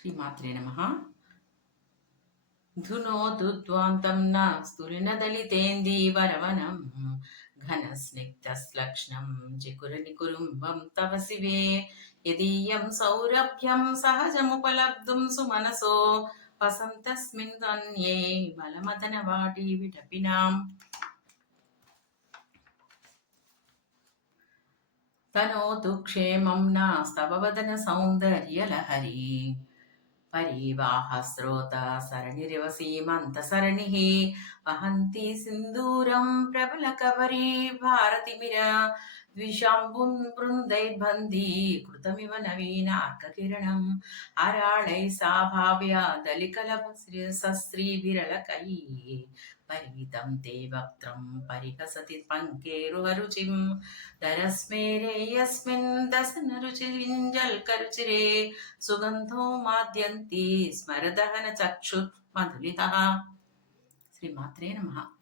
శ్రీమాత్రే నమః. ధునోతు ధ్వాంతం నాస్తులినదలితేందీవరవనం ఘనస్నిగ్ధశ్లక్ష్ణం జికురనికురుంబం తవ శివే యదీయం సౌరభ్యం సహజముపలబ్ధుం సుమనసో వసంతస్మిన్ ధన్యే మలమదన వాటి విటపినాం తనోతు క్షేమం నాస్తవ వదన సౌందర్యలహరీ పరివాహ స్రోత సరణిరివ సీమంత సరణి వహంతి సింధూరం ప్రబల కబరీ భారతిమిర ద్విషాంబున్ బృందైర్బంధీ కృతమివ నవీనార్క కిరణం అరాళై సాభావ్య దలికలభ సస్త్రీ విరళకై పరిమితం తే వక్త్రం పరిహసతి పంకేరుహరుచిం దరస్మేరే యస్మిన్ దశన రుచిరింజల్కరుచిరే సుగంధో మాద్యంతి స్మరదహన చక్షుర్ మధులిత. శ్రీమాత్రే నమః.